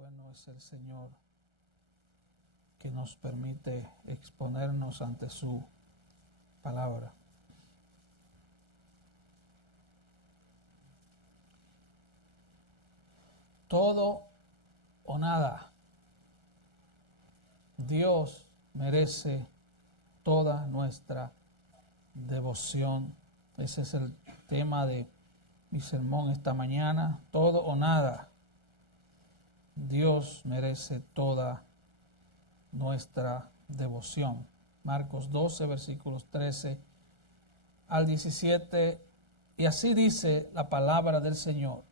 bueno es el Señor, que nos permite exponernos ante su palabra. Todo o nada. Dios merece toda nuestra devoción. Ese es el tema de mi sermón esta mañana. Todo o nada. Dios merece toda nuestra devoción. Marcos 12, versículos 13 al 17. Y así dice la palabra del Señor.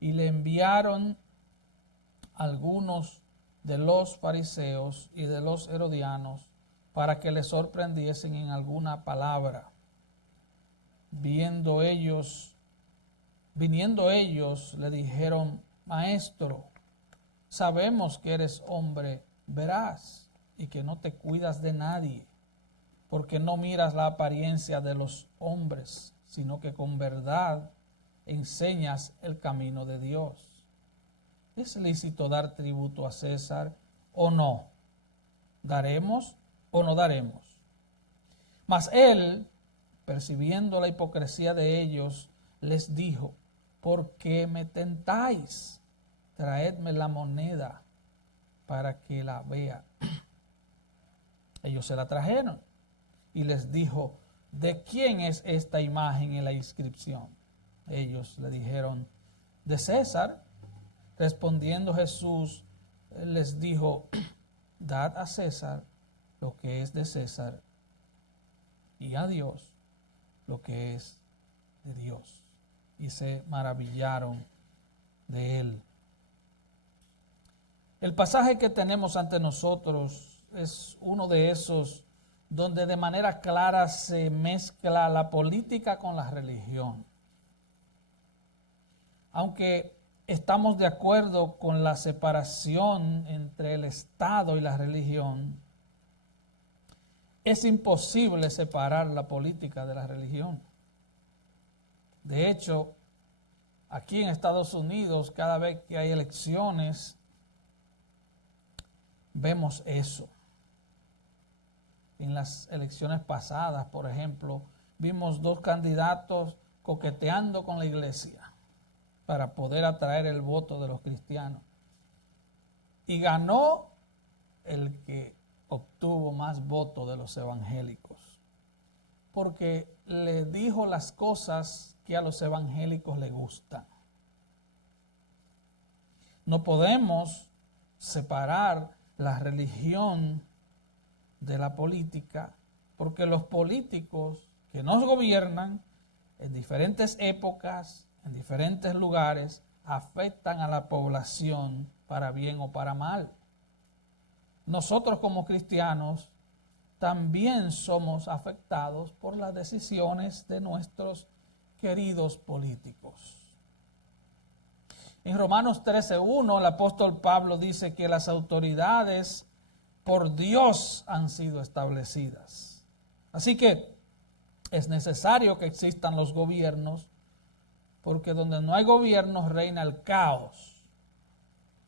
Y le enviaron algunos de los fariseos y de los herodianos para que le sorprendiesen en alguna palabra. Viniendo ellos, le dijeron: Maestro, sabemos que eres hombre veraz y que no te cuidas de nadie, porque no miras la apariencia de los hombres, sino que con verdad enseñas el camino de Dios. ¿Es lícito dar tributo a César o no? ¿Daremos o no daremos? Mas él, percibiendo la hipocresía de ellos, les dijo: ¿por qué me tentáis? Traedme la moneda para que la vea. Ellos se la trajeron y les dijo: ¿de quién es esta imagen en la inscripción? Ellos le dijeron: de César. Respondiendo Jesús les dijo: dad a César lo que es de César y a Dios lo que es de Dios. Y se maravillaron de él. El pasaje que tenemos ante nosotros es uno de esos donde de manera clara se mezcla la política con la religión. Aunque estamos de acuerdo con la separación entre el Estado y la religión, es imposible separar la política de la religión. De hecho, aquí en Estados Unidos, cada vez que hay elecciones, vemos eso. En las elecciones pasadas, por ejemplo, vimos dos candidatos coqueteando con la iglesia para poder atraer el voto de los cristianos. Y ganó el que obtuvo más votos de los evangélicos, porque le dijo las cosas que a los evangélicos les gustan. No podemos separar la religión de la política, porque los políticos que nos gobiernan en diferentes épocas, en diferentes lugares, afectan a la población para bien o para mal. Nosotros como cristianos también somos afectados por las decisiones de nuestros queridos políticos. En Romanos 13:1 el apóstol Pablo dice que las autoridades por Dios han sido establecidas. Así que es necesario que existan los gobiernos, porque donde no hay gobierno reina el caos.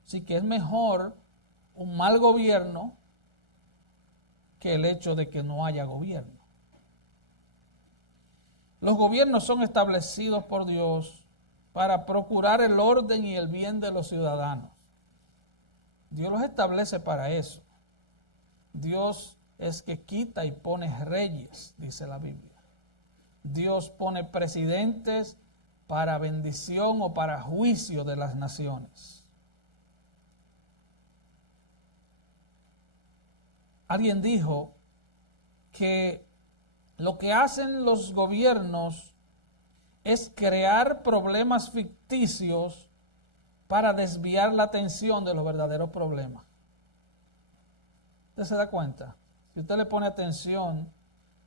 Así que es mejor un mal gobierno que el hecho de que no haya gobierno. Los gobiernos son establecidos por Dios para procurar el orden y el bien de los ciudadanos. Dios los establece para eso. Dios es que quita y pone reyes, dice la Biblia. Dios pone presidentes para bendición o para juicio de las naciones. Alguien dijo que lo que hacen los gobiernos es crear problemas ficticios para desviar la atención de los verdaderos problemas. ¿Usted se da cuenta? Si usted le pone atención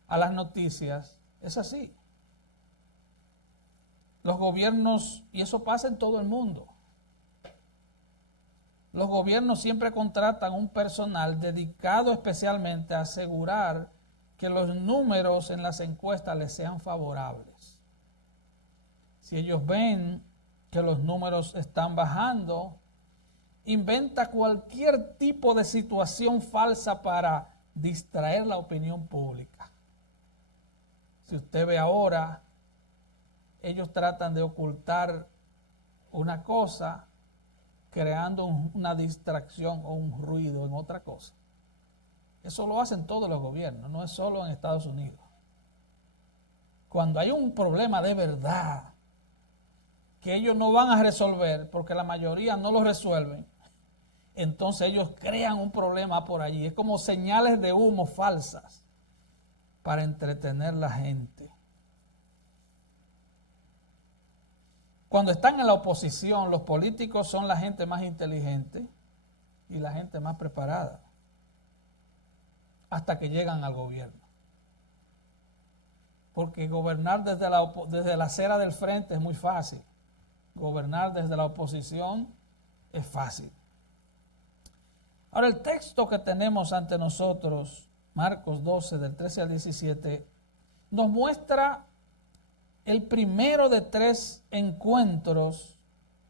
a las noticias, es así. Los gobiernos, y eso pasa en todo el mundo, los gobiernos siempre contratan un personal dedicado especialmente a asegurar que los números en las encuestas les sean favorables. Si ellos ven que los números están bajando, inventa cualquier tipo de situación falsa para distraer la opinión pública. Si usted ve ahora, ellos tratan de ocultar una cosa creando una distracción o un ruido en otra cosa. Eso lo hacen todos los gobiernos, no es solo en Estados Unidos. Cuando hay un problema de verdad que ellos no van a resolver, porque la mayoría no lo resuelven, entonces ellos crean un problema por allí. Es como señales de humo falsas para entretener a la gente. Cuando están en la oposición, los políticos son la gente más inteligente y la gente más preparada, hasta que llegan al gobierno. Porque gobernar desde la acera del frente es muy fácil. Gobernar desde la oposición es fácil. Ahora, el texto que tenemos ante nosotros, Marcos 12, del 13 al 17, nos muestra el primero de 3 encuentros,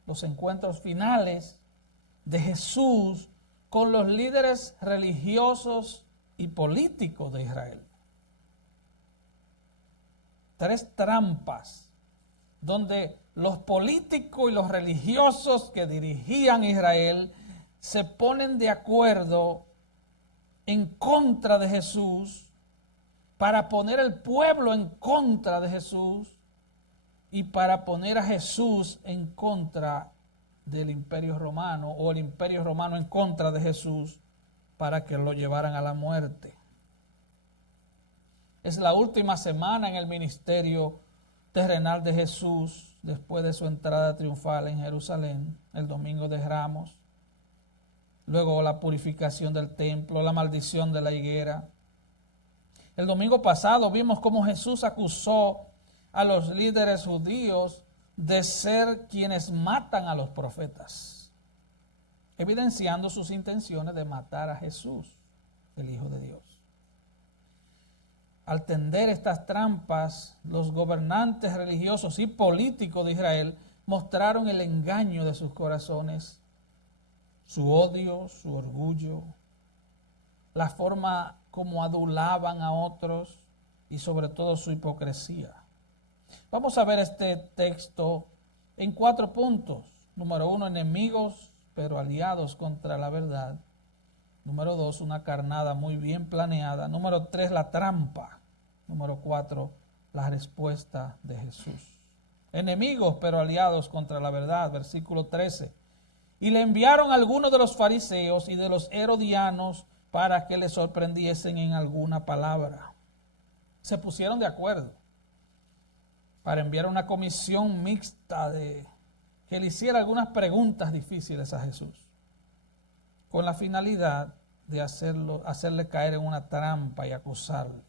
los encuentros finales de Jesús con los líderes religiosos y políticos de Israel. 3 trampas donde los políticos y los religiosos que dirigían Israel se ponen de acuerdo en contra de Jesús para poner el pueblo en contra de Jesús y para poner a Jesús en contra del Imperio Romano, o el Imperio Romano en contra de Jesús para que lo llevaran a la muerte. Es la última semana en el ministerio terrenal de Jesús después de su entrada triunfal en Jerusalén, el Domingo de Ramos. Luego la purificación del templo, la maldición de la higuera. El domingo pasado vimos cómo Jesús acusó a los líderes judíos de ser quienes matan a los profetas, evidenciando sus intenciones de matar a Jesús, el Hijo de Dios. Al tender estas trampas, los gobernantes religiosos y políticos de Israel mostraron el engaño de sus corazones, su odio, su orgullo, la forma como adulaban a otros y sobre todo su hipocresía. Vamos a ver este texto en 4 puntos. Número 1, enemigos pero aliados contra la verdad. Número 2, una carnada muy bien planeada. Número 3, la trampa. Número 4, la respuesta de Jesús. Enemigos pero aliados contra la verdad. Versículo 13. Y le enviaron algunos de los fariseos y de los herodianos para que le sorprendiesen en alguna palabra. Se pusieron de acuerdo para enviar una comisión mixta que le hiciera algunas preguntas difíciles a Jesús, con la finalidad de hacerle caer en una trampa y acusarle.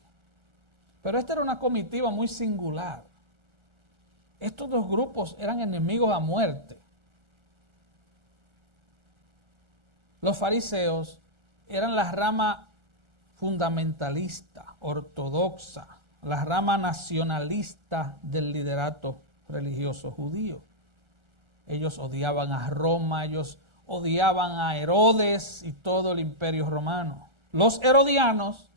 Pero esta era una comitiva muy singular. Estos 2 grupos eran enemigos a muerte. Los fariseos eran la rama fundamentalista, ortodoxa, la rama nacionalista del liderato religioso judío. Ellos odiaban a Roma, ellos odiaban a Herodes y todo el imperio romano. Los herodianos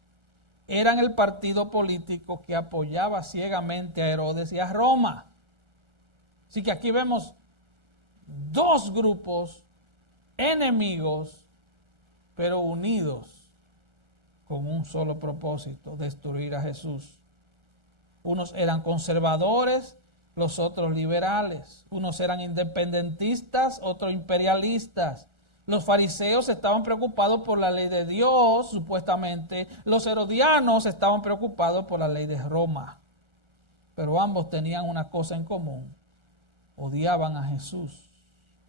eran el partido político que apoyaba ciegamente a Herodes y a Roma. Así que aquí vemos 2 grupos enemigos, pero unidos con un solo propósito: destruir a Jesús. Unos eran conservadores, los otros liberales. Unos eran independentistas, otros imperialistas. Los fariseos estaban preocupados por la ley de Dios, supuestamente. Los herodianos estaban preocupados por la ley de Roma. Pero ambos tenían una cosa en común: odiaban a Jesús.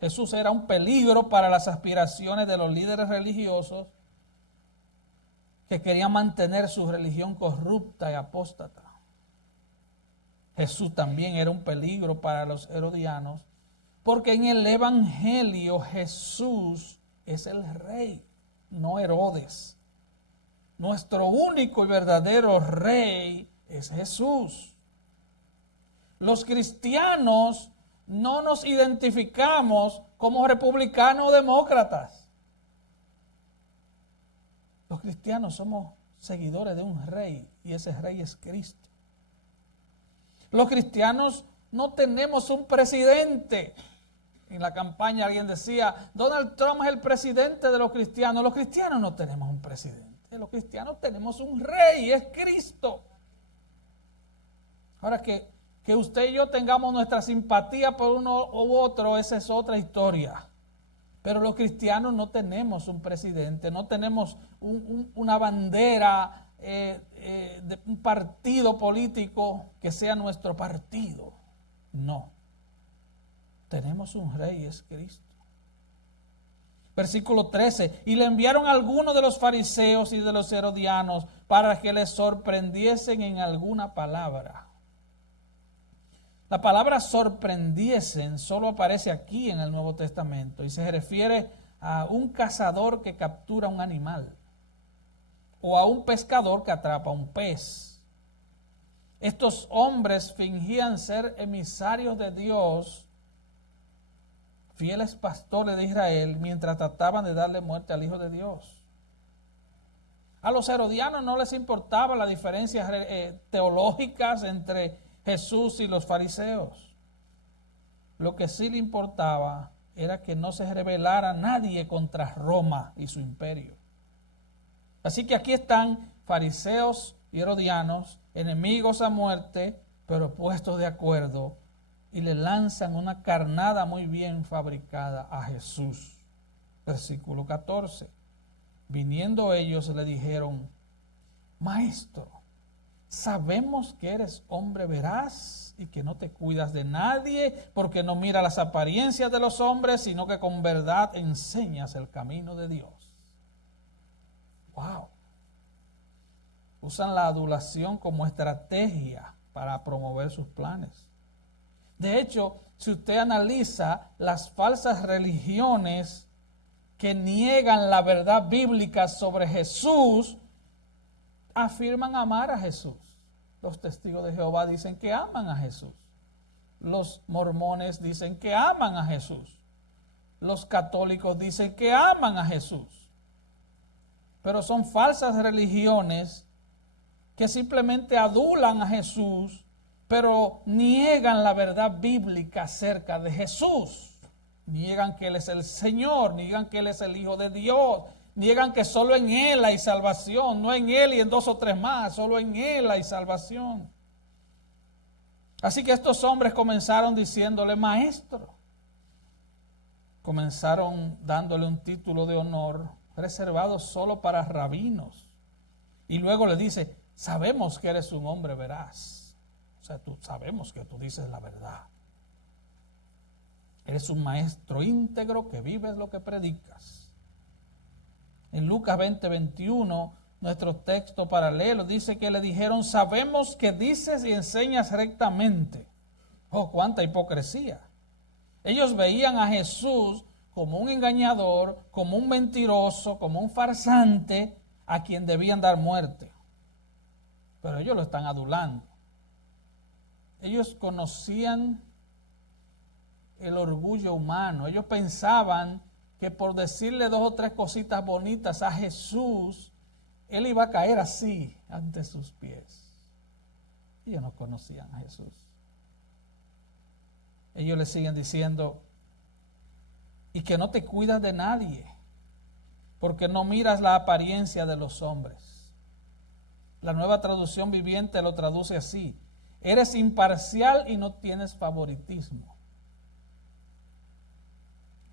Jesús era un peligro para las aspiraciones de los líderes religiosos que querían mantener su religión corrupta y apóstata. Jesús también era un peligro para los herodianos, porque en el Evangelio Jesús es el rey, no Herodes. Nuestro único y verdadero rey es Jesús. Los cristianos no nos identificamos como republicanos o demócratas. Los cristianos somos seguidores de un rey y ese rey es Cristo. Los cristianos no tenemos un presidente. En la campaña alguien decía, Donald Trump es el presidente de los cristianos. Los cristianos no tenemos un presidente. Los cristianos tenemos un rey, es Cristo. Ahora que usted y yo tengamos nuestra simpatía por uno u otro, esa es otra historia. Pero los cristianos no tenemos un presidente, no tenemos una bandera de un partido político que sea nuestro partido. No. Tenemos un rey, es Cristo. Versículo 13. Y le enviaron a algunos de los fariseos y de los herodianos para que les sorprendiesen en alguna palabra. La palabra sorprendiesen solo aparece aquí en el Nuevo Testamento y se refiere a un cazador que captura un animal o a un pescador que atrapa un pez. Estos hombres fingían ser emisarios de Dios, fieles pastores de Israel, mientras trataban de darle muerte al Hijo de Dios. A los herodianos no les importaba las diferencias teológicas entre Jesús y los fariseos. Lo que sí le importaba era que no se rebelara nadie contra Roma y su imperio. Así que aquí están fariseos y herodianos, enemigos a muerte, pero puestos de acuerdo, y le lanzan una carnada muy bien fabricada a Jesús. Versículo 14. Viniendo ellos le dijeron, Maestro, sabemos que eres hombre veraz y que no te cuidas de nadie, porque no miras las apariencias de los hombres, sino que con verdad enseñas el camino de Dios. Wow. Usan la adulación como estrategia para promover sus planes. De hecho, si usted analiza las falsas religiones que niegan la verdad bíblica sobre Jesús, afirman amar a Jesús. Los testigos de Jehová dicen que aman a Jesús. Los mormones dicen que aman a Jesús. Los católicos dicen que aman a Jesús. Pero son falsas religiones que simplemente adulan a Jesús, pero niegan la verdad bíblica acerca de Jesús. Niegan que Él es el Señor, niegan que Él es el Hijo de Dios, niegan que solo en Él hay salvación, no en Él y en dos o tres más, solo en Él hay salvación. Así que estos hombres comenzaron diciéndole Maestro. Comenzaron dándole un título de honor reservado solo para rabinos. Y luego le dice, sabemos que eres un hombre veraz. O sea, sabemos que tú dices la verdad. Eres un maestro íntegro que vives lo que predicas. En Lucas 20:21, nuestro texto paralelo dice que le dijeron, sabemos que dices y enseñas rectamente. Oh, cuánta hipocresía. Ellos veían a Jesús como un engañador, como un mentiroso, como un farsante, a quien debían dar muerte. Pero ellos lo están adulando. Ellos conocían el orgullo humano. Ellos pensaban que por decirle dos o tres cositas bonitas a Jesús, Él iba a caer así ante sus pies. Ellos no conocían a Jesús. Ellos le siguen diciendo, y que no te cuidas de nadie, porque no miras la apariencia de los hombres. La Nueva Traducción Viviente lo traduce así, eres imparcial y no tienes favoritismo.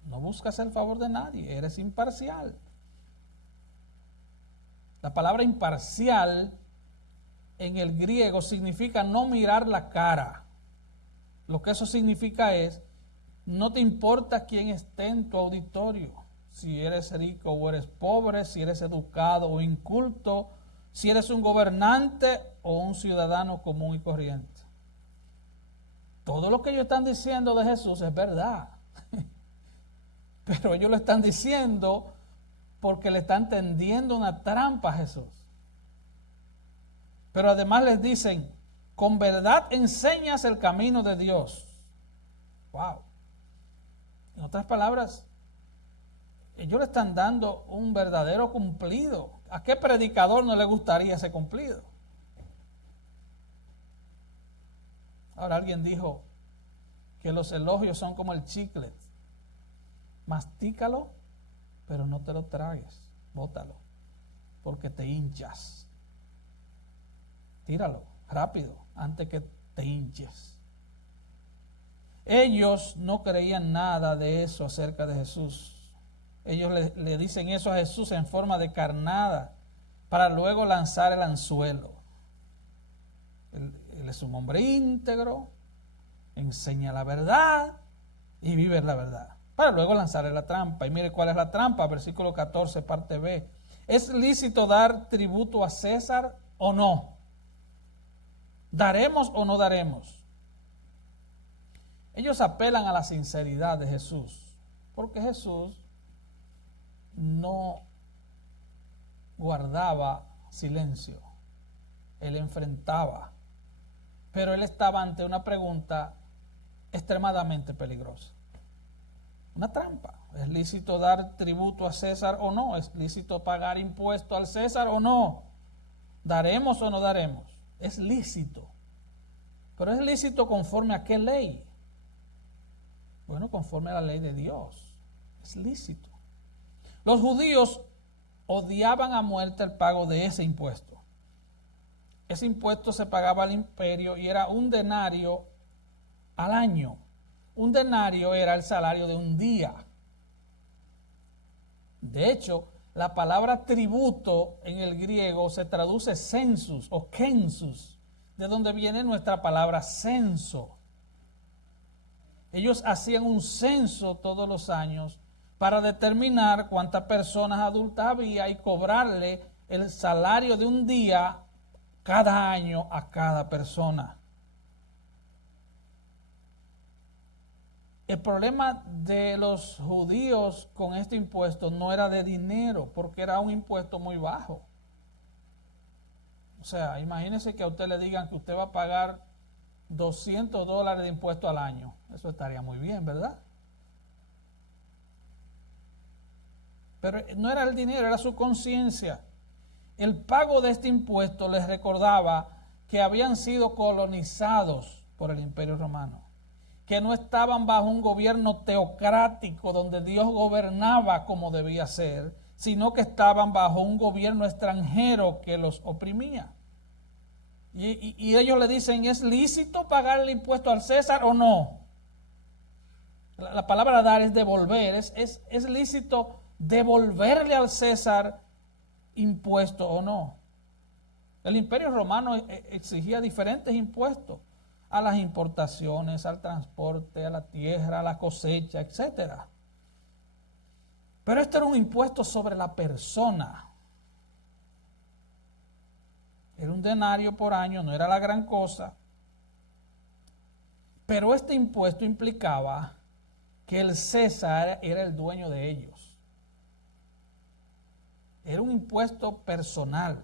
No buscas el favor de nadie, eres imparcial. La palabra imparcial en el griego significa no mirar la cara. Lo que eso significa es, no te importa quién esté en tu auditorio, si eres rico o eres pobre, si eres educado o inculto, si eres un gobernante o un ciudadano común y corriente. Todo lo que ellos están diciendo de Jesús es verdad. Pero ellos lo están diciendo porque le están tendiendo una trampa a Jesús. Pero además les dicen, con verdad enseñas el camino de Dios. Wow. En otras palabras, ellos le están dando un verdadero cumplido. ¿A qué predicador no le gustaría ese cumplido? Ahora alguien dijo que los elogios son como el chicle. Mastícalo, pero no te lo tragues. Bótalo, porque te hinchas. Tíralo rápido antes que te hinches. Ellos no creían nada de eso acerca de Jesús. Ellos le dicen eso a Jesús en forma de carnada para luego lanzar el anzuelo. Él es un hombre íntegro, enseña la verdad y vive la verdad, para luego lanzarle la trampa. Y mire cuál es la trampa, versículo 14, parte B. ¿Es lícito dar tributo a César o no? ¿Daremos o no daremos? Ellos apelan a la sinceridad de Jesús, porque Jesús no guardaba silencio, él enfrentaba, pero él estaba ante una pregunta extremadamente peligrosa, una trampa. ¿Es lícito dar tributo a César o no? ¿Es lícito pagar impuesto al César o no? ¿Daremos o no daremos? Es lícito, pero es lícito conforme a qué ley. Bueno, conforme a la ley de Dios, es lícito. Los judíos odiaban a muerte el pago de ese impuesto. Ese impuesto se pagaba al imperio y era un denario al año. Un denario era el salario de un día. De hecho, la palabra tributo en el griego se traduce census o census, de donde viene nuestra palabra censo. Ellos hacían un censo todos los años para determinar cuántas personas adultas había y cobrarle el salario de un día cada año a cada persona. El problema de los judíos con este impuesto no era de dinero, porque era un impuesto muy bajo. O sea, imagínense que a usted le digan que usted va a pagar $200 de impuesto al año. Eso estaría muy bien, ¿verdad? Pero no era el dinero, era su conciencia. El pago de este impuesto les recordaba que habían sido colonizados por el Imperio Romano, que no estaban bajo un gobierno teocrático donde Dios gobernaba como debía ser, sino que estaban bajo un gobierno extranjero que los oprimía. Y ellos le dicen, ¿es lícito pagar el impuesto al César o no? La palabra dar es devolver, es lícito devolverle al César impuesto o no. El Imperio Romano exigía diferentes impuestos a las importaciones, al transporte, a la tierra, a la cosecha, etc. Pero este era un impuesto sobre la persona. Era un denario por año, no era la gran cosa. Pero este impuesto implicaba que el César era el dueño de ellos. Era un impuesto personal.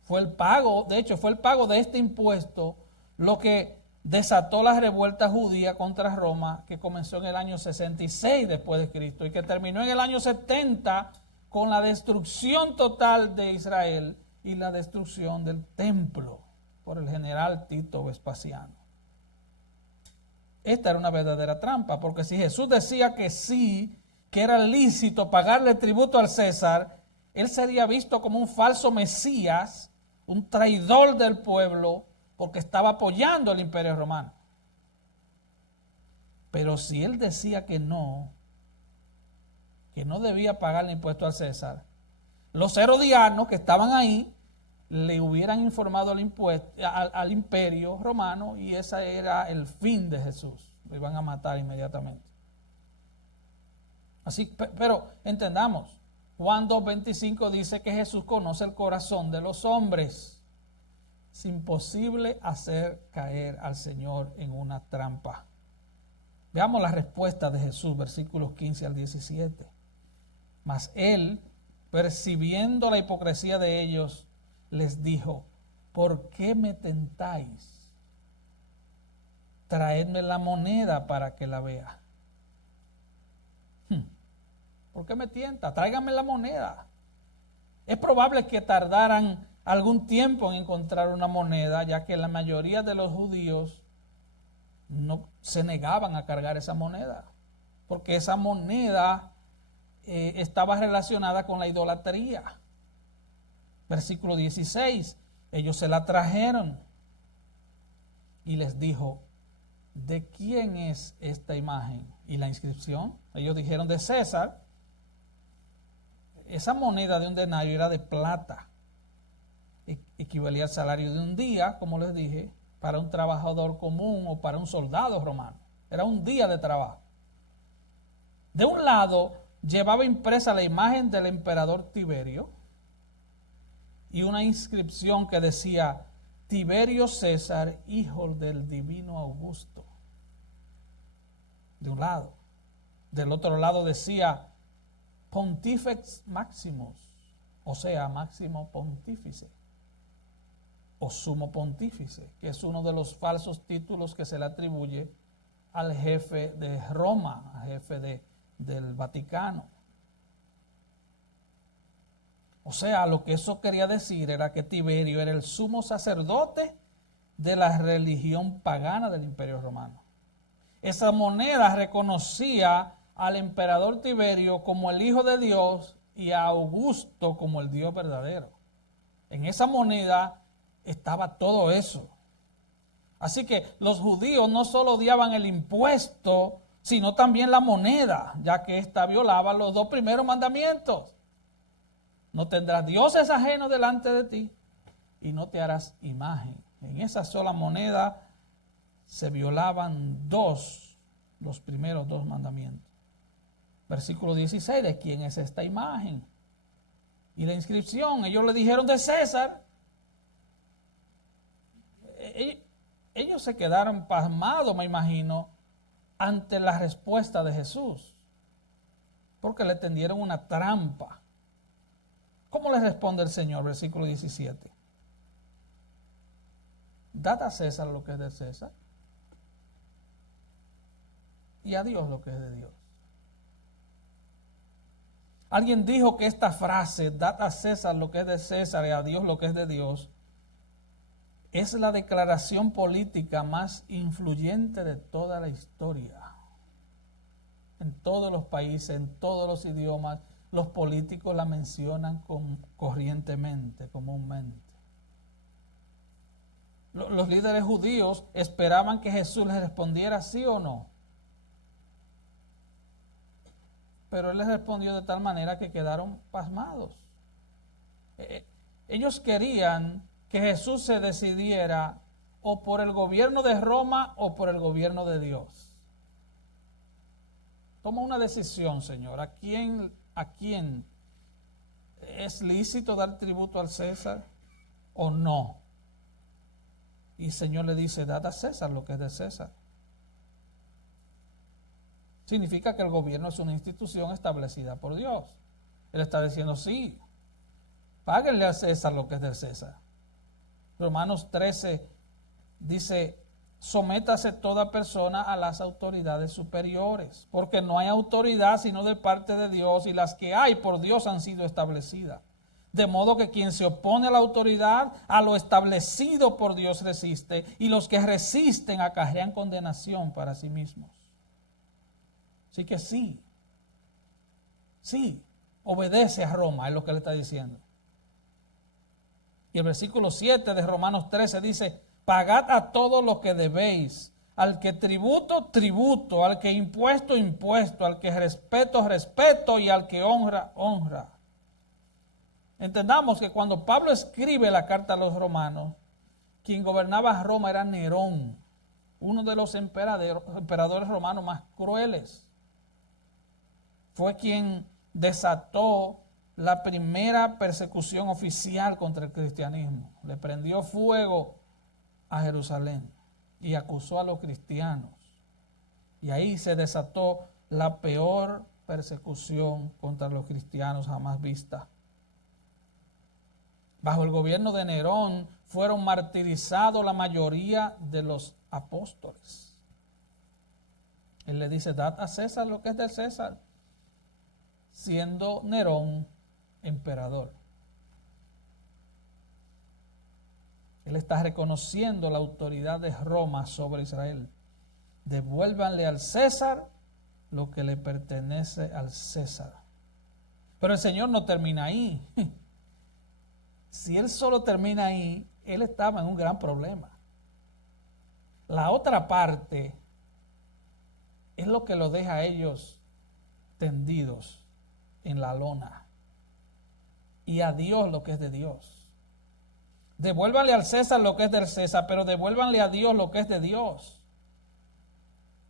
Fue el pago, de hecho, fue el pago de este impuesto lo que desató la revuelta judía contra Roma, que comenzó en el año 66 después de Cristo y que terminó en el año 70 con la destrucción total de Israel y la destrucción del templo por el general Tito Vespasiano. Esta era una verdadera trampa, porque si Jesús decía que sí, que era lícito pagarle tributo al César, él sería visto como un falso Mesías, un traidor del pueblo, porque estaba apoyando al Imperio Romano. Pero si él decía que no debía pagarle impuesto al César, los herodianos que estaban ahí le hubieran informado al Imperio Romano y ese era el fin de Jesús. Lo iban a matar inmediatamente. Así, pero entendamos, Juan 2:25 dice que Jesús conoce el corazón de los hombres. Es imposible hacer caer al Señor en una trampa. Veamos la respuesta de Jesús, versículos 15 al 17. Mas él, percibiendo la hipocresía de ellos, les dijo, ¿por qué me tentáis? traedme la moneda para que la vea. ¿Por qué me tienta? Tráiganme la moneda. Es probable que tardaran algún tiempo en encontrar una moneda, ya que la mayoría de los judíos no se negaban a cargar esa moneda, porque esa moneda estaba relacionada con la idolatría. Versículo 16, ellos se la trajeron y les dijo, ¿de quién es esta imagen y la inscripción? Ellos dijeron, de César. Esa moneda de un denario era de plata, equivalía al salario de un día, como les dije, para un trabajador común o para un soldado romano. Era un día de trabajo. De un lado llevaba impresa la imagen del emperador Tiberio y una inscripción que decía, Tiberio César, hijo del divino Augusto. De un lado. Del otro lado decía, Pontifex Maximus, o sea, máximo pontífice, o sumo pontífice, que es uno de los falsos títulos que se le atribuye al jefe de Roma, al jefe del Vaticano. O sea, lo que eso quería decir era que Tiberio era el sumo sacerdote de la religión pagana del Imperio Romano. Esa moneda reconocía al emperador Tiberio como el Hijo de Dios y a Augusto como el Dios verdadero. En esa moneda estaba todo eso. Así que los judíos no solo odiaban el impuesto, sino también la moneda, ya que ésta violaba los dos primeros mandamientos. No tendrás dioses ajenos delante de ti y no te harás imagen. En esa sola moneda se violaban los primeros dos mandamientos. Versículo 16, ¿de quién es esta imagen? Y la inscripción, ellos le dijeron de César. Ellos se quedaron pasmados, me imagino, ante la respuesta de Jesús, porque le tendieron una trampa. ¿Cómo le responde el Señor? Versículo 17. Dad a César lo que es de César y a Dios lo que es de Dios. Alguien dijo que esta frase, dad a César lo que es de César y a Dios lo que es de Dios, es la declaración política más influyente de toda la historia. En todos los países, en todos los idiomas, los políticos la mencionan corrientemente, comúnmente. Los líderes judíos esperaban que Jesús les respondiera sí o no. Pero él les respondió de tal manera que quedaron pasmados. Ellos querían que Jesús se decidiera o por el gobierno de Roma o por el gobierno de Dios. Toma una decisión, Señor. ¿A quién es lícito dar tributo al César o no? Y el Señor le dice, dad a César lo que es de César. Significa que el gobierno es una institución establecida por Dios. Él está diciendo, sí, páguenle a César lo que es de César. Romanos 13 dice, sométase toda persona a las autoridades superiores, porque no hay autoridad sino de parte de Dios, y las que hay por Dios han sido establecidas. De modo que quien se opone a la autoridad, a lo establecido por Dios resiste, y los que resisten acarrean condenación para sí mismos. Así que sí, obedece a Roma, es lo que le está diciendo. Y el versículo 7 de Romanos 13 dice, pagad a todos lo que debéis, al que tributo, tributo, al que impuesto, impuesto, al que respeto, respeto, y al que honra, honra. Entendamos que cuando Pablo escribe la carta a los romanos, quien gobernaba Roma era Nerón, uno de los emperadores romanos más crueles. Fue quien desató la primera persecución oficial contra el cristianismo. Le prendió fuego a Jerusalén y acusó a los cristianos. Y ahí se desató la peor persecución contra los cristianos jamás vista. Bajo el gobierno de Nerón fueron martirizados la mayoría de los apóstoles. Él le dice, dad a César lo que es del César, siendo Nerón emperador. Él está reconociendo la autoridad de Roma sobre Israel. Devuélvanle al César lo que le pertenece al César. Pero el Señor no termina ahí. Si Él solo termina ahí, Él estaba en un gran problema. La otra parte es lo que los deja a ellos tendidos en la lona. Y a Dios lo que es de Dios. Devuélvanle al César lo que es del César, pero devuélvanle a Dios lo que es de Dios.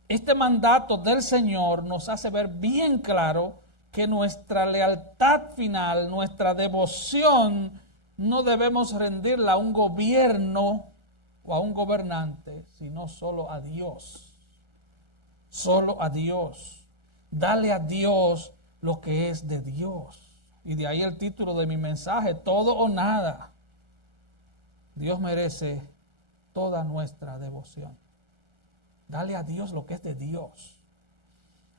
Este mandato del Señor nos hace ver bien claro que nuestra lealtad final, nuestra devoción, no debemos rendirla a un gobierno o a un gobernante, sino solo a Dios. Solo a Dios. Dale a Dios lo que es de Dios. Y de ahí el título de mi mensaje, todo o nada. Dios merece toda nuestra devoción. Dale a Dios lo que es de Dios.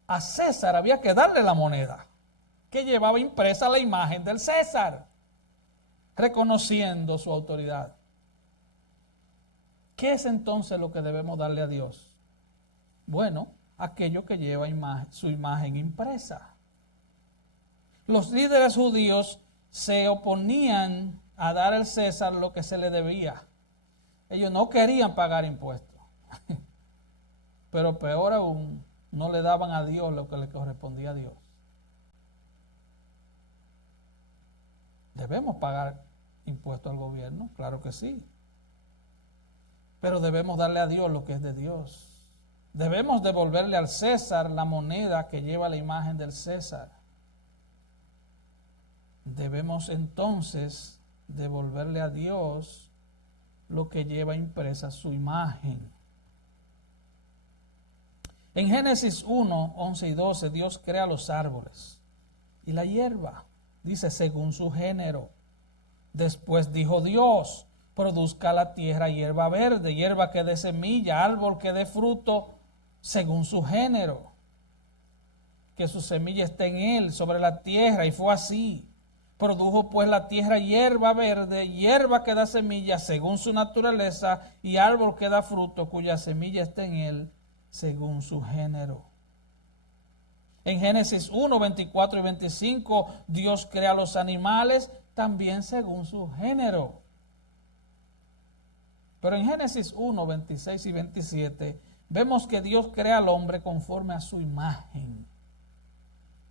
A César había que darle la moneda que llevaba impresa la imagen del César, reconociendo su autoridad. ¿Qué es entonces lo que debemos darle a Dios? Bueno, aquello que lleva su imagen impresa. Los líderes judíos se oponían a dar al César lo que se le debía. Ellos no querían pagar impuestos. Pero peor aún, no le daban a Dios lo que le correspondía a Dios. ¿Debemos pagar impuestos al gobierno? Claro que sí. Pero debemos darle a Dios lo que es de Dios. Debemos devolverle al César la moneda que lleva la imagen del César. Debemos entonces devolverle a Dios lo que lleva impresa su imagen. En Génesis 1, 11 y 12, Dios crea los árboles y la hierba, dice, según su género. Después dijo Dios, produzca la tierra hierba verde, hierba que dé semilla, árbol que dé fruto, según su género, que su semilla esté en él, sobre la tierra, y fue así. Produjo pues la tierra hierba verde, hierba que da semilla, según su naturaleza, y árbol que da fruto, cuya semilla esté en él, según su género. En Génesis 1, 24 y 25, Dios crea los animales también según su género. Pero en Génesis 1, 26 y 27, vemos que Dios crea al hombre conforme a su imagen.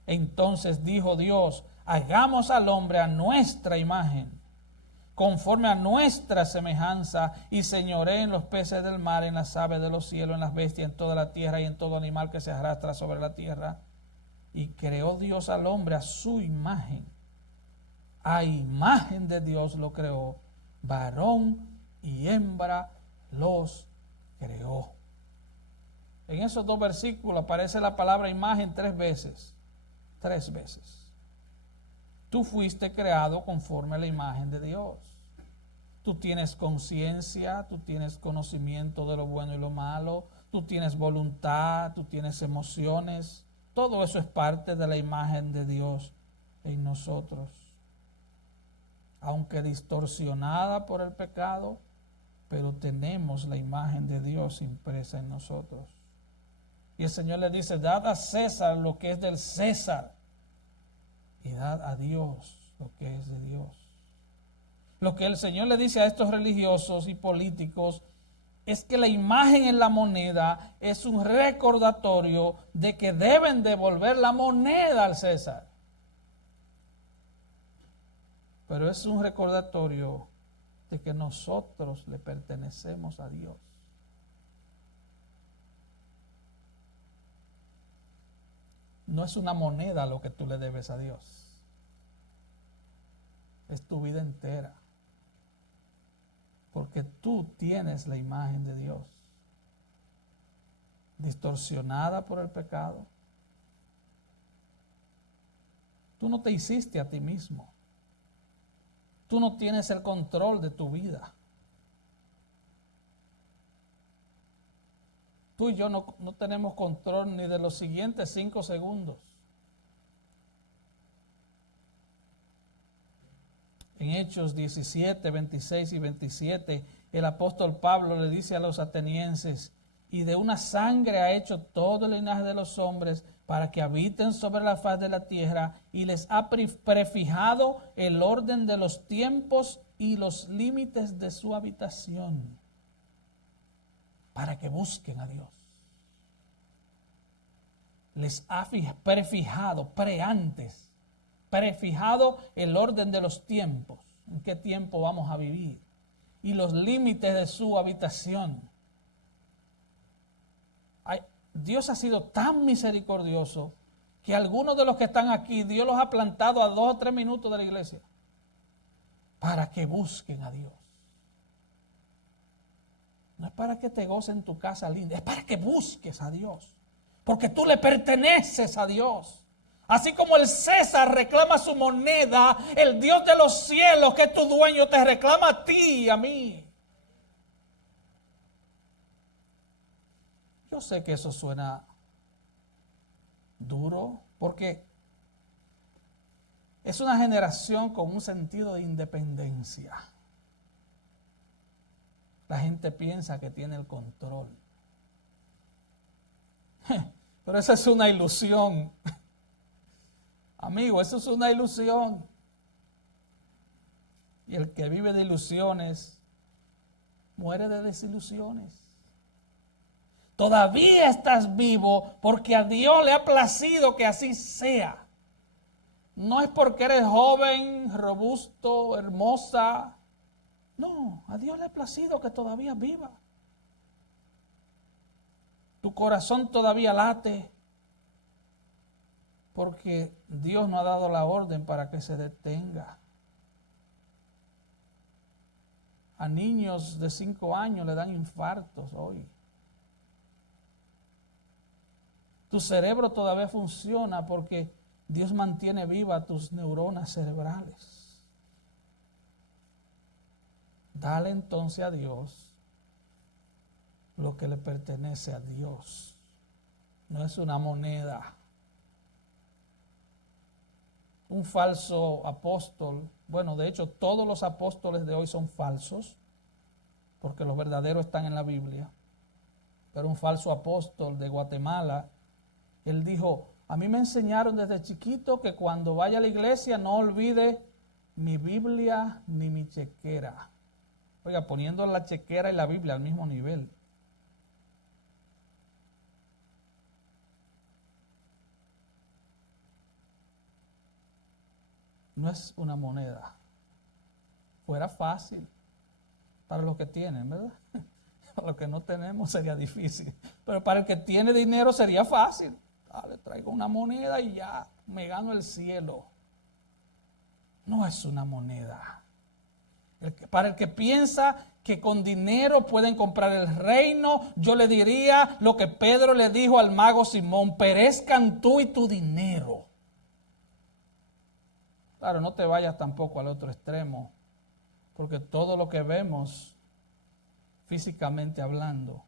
Entonces dijo Dios, hagamos al hombre a nuestra imagen, conforme a nuestra semejanza, y señoree en los peces del mar, en las aves de los cielos, en las bestias, en toda la tierra y en todo animal que se arrastra sobre la tierra. Y creó Dios al hombre a su imagen. A imagen de Dios lo creó, varón y hembra los creó. En esos dos versículos aparece la palabra imagen 3 veces. 3 veces. Tú fuiste creado conforme a la imagen de Dios. Tú tienes conciencia, tú tienes conocimiento de lo bueno y lo malo, tú tienes voluntad, tú tienes emociones. Todo eso es parte de la imagen de Dios en nosotros. Aunque distorsionada por el pecado, pero tenemos la imagen de Dios impresa en nosotros. Y el Señor le dice, dad a César lo que es del César y dad a Dios lo que es de Dios. Lo que el Señor le dice a estos religiosos y políticos es que la imagen en la moneda es un recordatorio de que deben devolver la moneda al César. Pero es un recordatorio de que nosotros le pertenecemos a Dios. No es una moneda lo que tú le debes a Dios. Es tu vida entera. Porque tú tienes la imagen de Dios. Distorsionada por el pecado. Tú no te hiciste a ti mismo. Tú no tienes el control de tu vida. Tú y yo no tenemos control ni de los siguientes 5 segundos. En Hechos 17, 26 y 27, el apóstol Pablo le dice a los atenienses: y de una sangre ha hecho todo el linaje de los hombres para que habiten sobre la faz de la tierra, y les ha prefijado el orden de los tiempos y los límites de su habitación, para que busquen a Dios. Les ha prefijado, prefijado el orden de los tiempos, en qué tiempo vamos a vivir, y los límites de su habitación. Dios ha sido tan misericordioso que algunos de los que están aquí, Dios los ha plantado a 2 o 3 minutos de la iglesia para que busquen a Dios. No es para que te goces en tu casa linda, es para que busques a Dios, porque tú le perteneces a Dios. Así como el César reclama su moneda, el Dios de los cielos, que es tu dueño, te reclama a ti y a mí. Yo sé que eso suena duro, porque es una generación con un sentido de independencia. La gente piensa que tiene el control. Pero esa es una ilusión. Amigo, eso es una ilusión. Y el que vive de ilusiones muere de desilusiones. Todavía estás vivo porque a Dios le ha placido que así sea. No es porque eres joven, robusto, hermosa. No, a Dios le ha placido que todavía viva. Tu corazón todavía late porque Dios no ha dado la orden para que se detenga. A niños de 5 años le dan infartos hoy. Tu cerebro todavía funciona porque Dios mantiene viva tus neuronas cerebrales. Dale entonces a Dios lo que le pertenece a Dios. No es una moneda. Un falso apóstol, bueno, de hecho todos los apóstoles de hoy son falsos, porque los verdaderos están en la Biblia. Pero un falso apóstol de Guatemala, él dijo: a mí me enseñaron desde chiquito que cuando vaya a la iglesia no olvide mi Biblia ni mi chequera. Oiga, poniendo la chequera y la Biblia al mismo nivel. No es una moneda. Fuera fácil para los que tienen, ¿verdad? Para los que no tenemos sería difícil. Pero para el que tiene dinero sería fácil. Le traigo una moneda y ya me gano el cielo. No es una moneda. Para el que piensa que con dinero pueden comprar el reino, yo le diría lo que Pedro le dijo al mago Simón: perezcan tú y tu dinero. Claro, no te vayas tampoco al otro extremo, porque todo lo que vemos físicamente hablando,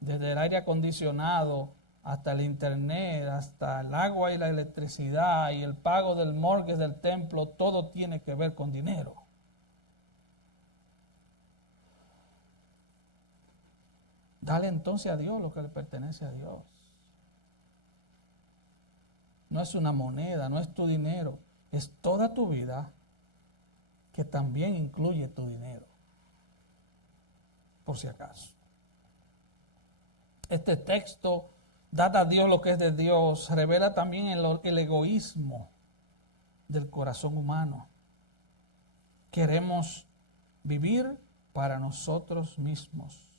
desde el aire acondicionado hasta el internet, hasta el agua y la electricidad y el pago del mortgage del templo, todo tiene que ver con dinero. Dale entonces a Dios lo que le pertenece a Dios. No es una moneda, no es tu dinero, es toda tu vida, que también incluye tu dinero, por si acaso. Este texto: dad a Dios lo que es de Dios, revela también el egoísmo del corazón humano. Queremos vivir para nosotros mismos.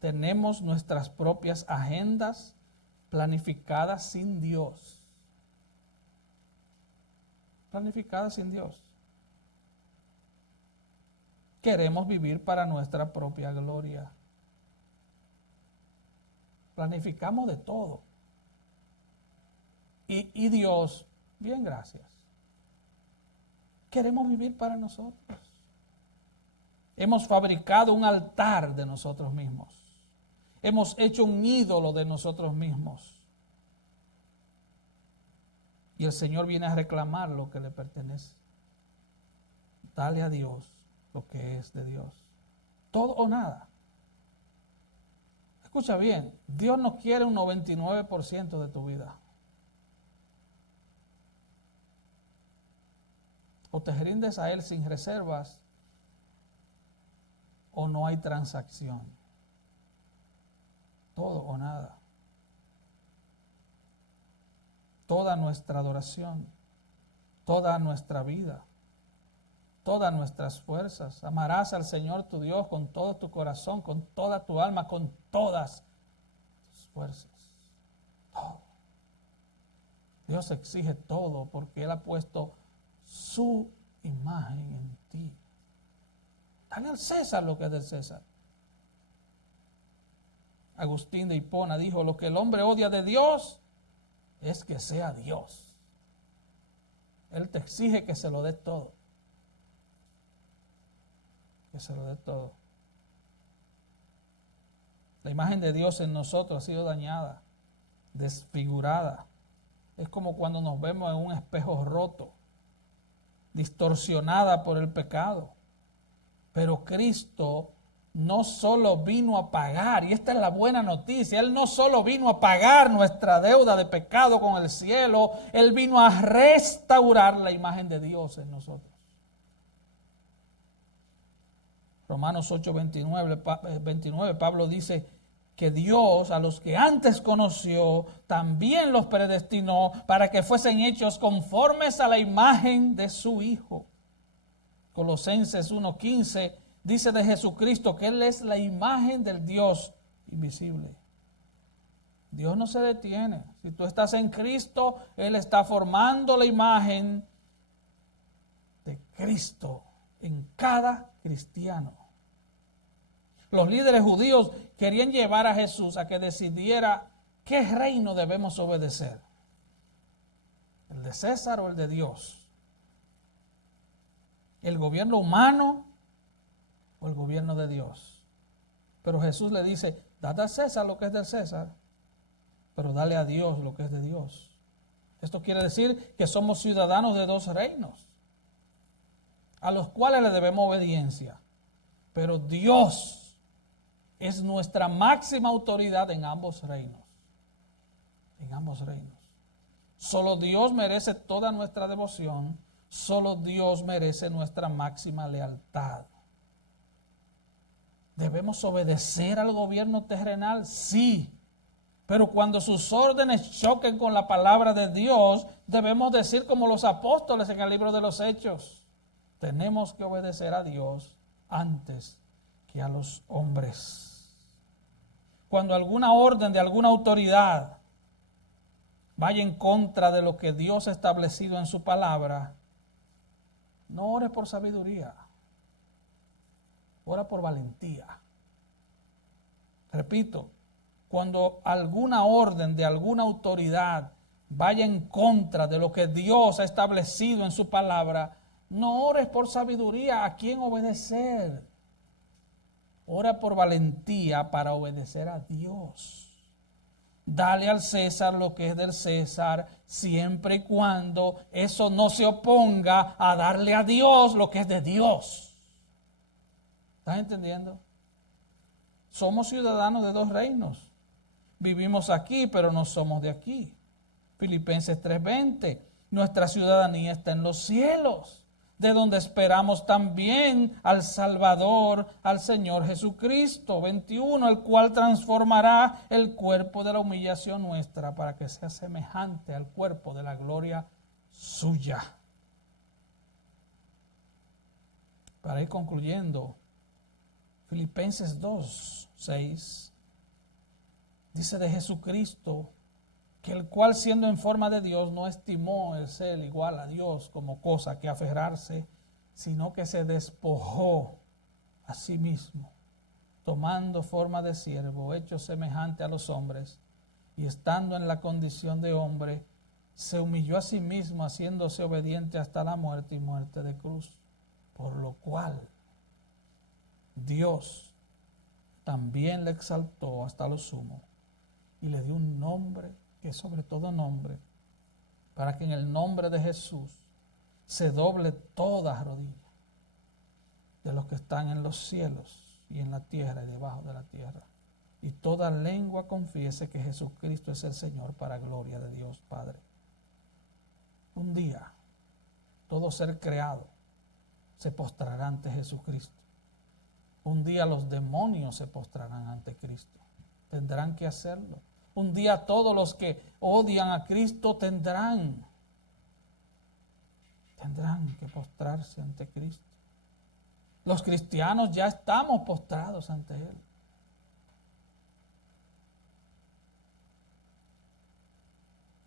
Tenemos nuestras propias agendas planificadas sin Dios. Planificadas sin Dios. Queremos vivir para nuestra propia gloria. Planificamos de todo. Y Dios, bien, gracias. Queremos vivir para nosotros. Hemos fabricado un altar de nosotros mismos. hemos hecho un ídolo de nosotros mismos. Y el Señor viene a reclamar lo que le pertenece. Dale a Dios lo que es de Dios. Todo o nada. Escucha bien, Dios no quiere un 99% de tu vida. O te rindes a Él sin reservas, o no hay transacción. Todo o nada. Toda nuestra adoración, toda nuestra vida, todas nuestras fuerzas. Amarás al Señor tu Dios con todo tu corazón, con toda tu alma, con todas tus fuerzas. Todo. Dios exige todo porque Él ha puesto su imagen en ti. Dale al César lo que es del César. Agustín de Hipona dijo, lo que el hombre odia de Dios es que sea Dios. Él te exige que se lo dé todo. Que se lo dé todo. La imagen de Dios en nosotros ha sido dañada, desfigurada. Es como cuando nos vemos en un espejo roto, distorsionada por el pecado. Pero Cristo no solo vino a pagar, y esta es la buena noticia, Él no solo vino a pagar nuestra deuda de pecado con el cielo, Él vino a restaurar la imagen de Dios en nosotros. Romanos 8, 29, Pablo dice que Dios a los que antes conoció, también los predestinó para que fuesen hechos conformes a la imagen de su Hijo. Colosenses 1:15 dice de Jesucristo que Él es la imagen del Dios invisible. Dios no se detiene. Si tú estás en Cristo, Él está formando la imagen de Cristo en cada cristiano. Los líderes judíos querían llevar a Jesús a que decidiera qué reino debemos obedecer. ¿El de César o el de Dios? ¿El gobierno humano o el gobierno de Dios? Pero Jesús le dice, dad a César lo que es del César, pero dale a Dios lo que es de Dios. Esto quiere decir que somos ciudadanos de dos reinos, a los cuales le debemos obediencia. Pero Dios es nuestra máxima autoridad en ambos reinos. En ambos reinos. Solo Dios merece toda nuestra devoción. Solo Dios merece nuestra máxima lealtad. ¿Debemos obedecer al gobierno terrenal? Sí. Pero cuando sus órdenes choquen con la palabra de Dios, debemos decir como los apóstoles en el libro de los Hechos. Tenemos que obedecer a Dios antes que a los hombres. Cuando alguna orden de alguna autoridad vaya en contra de lo que Dios ha establecido en su palabra, no ores por sabiduría, ora por valentía. Repito, cuando alguna orden de alguna autoridad vaya en contra de lo que Dios ha establecido en su palabra, no ores por sabiduría a quién obedecer. Ora por valentía para obedecer a Dios. Dale al César lo que es del César, siempre y cuando eso no se oponga a darle a Dios lo que es de Dios. ¿Estás entendiendo? Somos ciudadanos de dos reinos. Vivimos aquí, pero no somos de aquí. Filipenses 3:20. Nuestra ciudadanía está en los cielos, de donde esperamos también al Salvador, al Señor Jesucristo. 21, el cual transformará el cuerpo de la humillación nuestra para que sea semejante al cuerpo de la gloria suya. Para ir concluyendo, Filipenses 2:6 dice de Jesucristo que el cual siendo en forma de Dios no estimó el ser igual a Dios como cosa que aferrarse, sino que se despojó a sí mismo, tomando forma de siervo, hecho semejante a los hombres, y estando en la condición de hombre, se humilló a sí mismo, haciéndose obediente hasta la muerte y muerte de cruz, por lo cual Dios también le exaltó hasta lo sumo y le dio un nombre que es sobre todo nombre, para que en el nombre de Jesús se doble toda rodilla de los que están en los cielos y en la tierra y debajo de la tierra, y toda lengua confiese que Jesucristo es el Señor, para gloria de Dios Padre. Un día todo ser creado se postrará ante Jesucristo. Un día los demonios se postrarán ante Cristo. Tendrán que hacerlo. Un día todos los que odian a Cristo tendrán que postrarse ante Cristo. Los cristianos ya estamos postrados ante Él.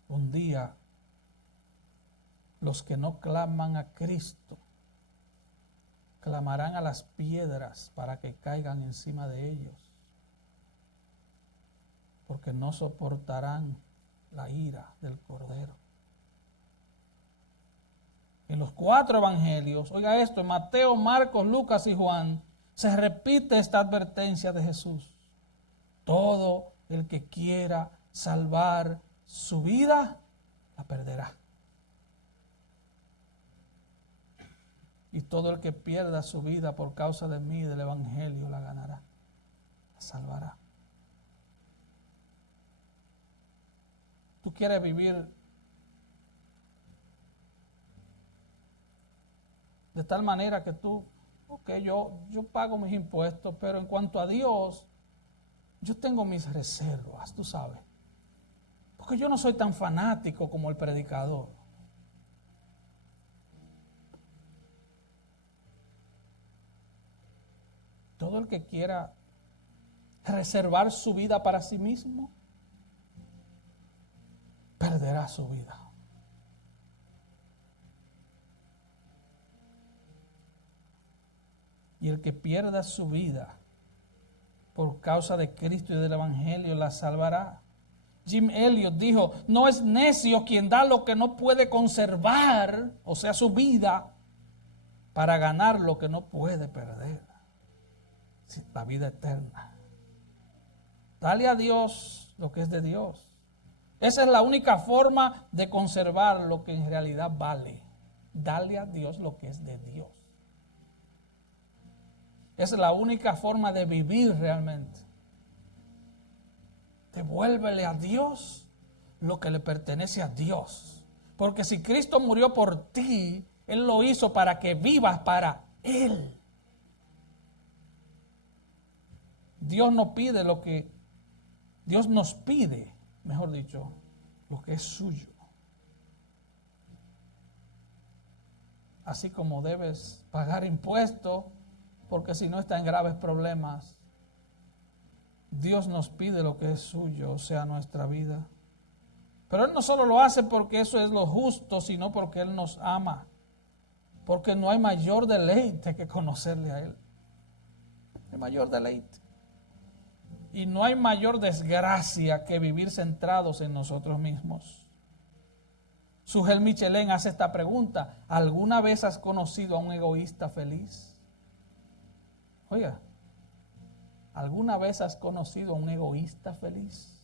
Un día los que no claman a Cristo clamarán a las piedras para que caigan encima de ellos, porque no soportarán la ira del Cordero. En los 4 evangelios, oiga esto, en Mateo, Marcos, Lucas y Juan, se repite esta advertencia de Jesús. Todo el que quiera salvar su vida, la perderá. Y todo el que pierda su vida por causa de mí y del evangelio, la ganará, la salvará. Tú quieres vivir de tal manera que tú, yo pago mis impuestos, pero en cuanto a Dios, yo tengo mis reservas, tú sabes. Porque yo no soy tan fanático como el predicador. Todo el que quiera reservar su vida para sí mismo, perderá su vida. Y el que pierda su vida por causa de Cristo y del evangelio, la salvará. Jim Elliot dijo: no es necio quien da lo que no puede conservar, o sea, su vida, para ganar lo que no puede perder, la vida eterna. Dale a Dios lo que es de Dios. Esa es la única forma de conservar lo que en realidad vale. Dale a Dios lo que es de Dios. Esa es la única forma de vivir realmente. Devuélvele a Dios lo que le pertenece a Dios. Porque si Cristo murió por ti, Él lo hizo para que vivas para Él. Dios nos pide mejor dicho, lo que es suyo. Así como debes pagar impuestos, porque si no está en graves problemas. Dios nos pide lo que es suyo, o sea, nuestra vida. Pero Él no solo lo hace porque eso es lo justo, sino porque Él nos ama. Porque no hay mayor deleite que conocerle a Él. No hay mayor deleite. Y no hay mayor desgracia que vivir centrados en nosotros mismos. Sujel Michelén hace esta pregunta: ¿alguna vez has conocido a un egoísta feliz? Oiga, ¿alguna vez has conocido a un egoísta feliz?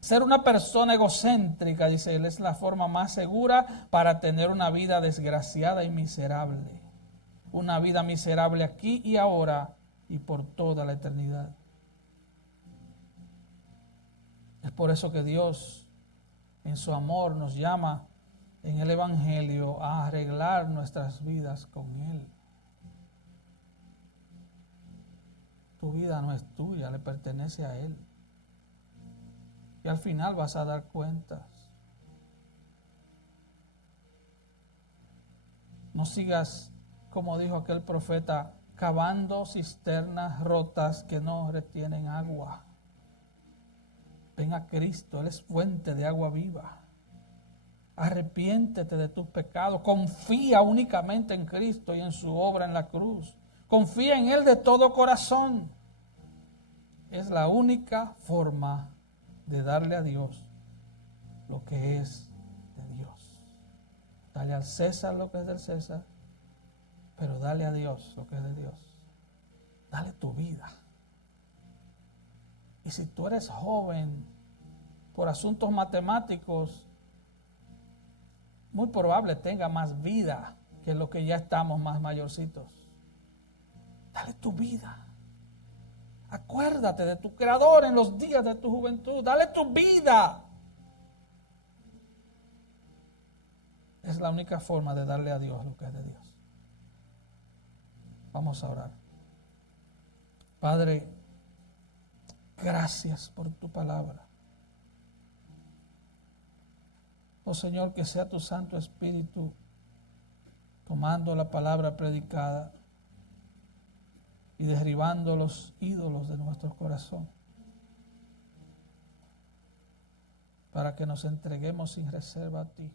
Ser una persona egocéntrica, dice él, es la forma más segura para tener una vida desgraciada y miserable. Una vida miserable aquí y ahora y por toda la eternidad. Es por eso que Dios, en su amor, nos llama en el Evangelio a arreglar nuestras vidas con Él. Tu vida no es tuya, le pertenece a Él. Y al final vas a dar cuentas. No sigas, como dijo aquel profeta, cavando cisternas rotas que no retienen agua. Ven a Cristo, Él es fuente de agua viva. Arrepiéntete de tus pecados. Confía únicamente en Cristo y en su obra en la cruz. Confía en Él de todo corazón. Es la única forma de darle a Dios lo que es de Dios. Dale al César lo que es del César, pero dale a Dios lo que es de Dios. Dale tu vida. Y si tú eres joven, por asuntos matemáticos, muy probable tenga más vida que los que ya estamos más mayorcitos. Dale tu vida. Acuérdate de tu Creador en los días de tu juventud. Dale tu vida. Es la única forma de darle a Dios lo que es de Dios. Vamos a orar. Padre, gracias por tu palabra. Oh Señor, que sea tu Santo Espíritu tomando la palabra predicada y derribando los ídolos de nuestro corazón, para que nos entreguemos sin reserva a ti.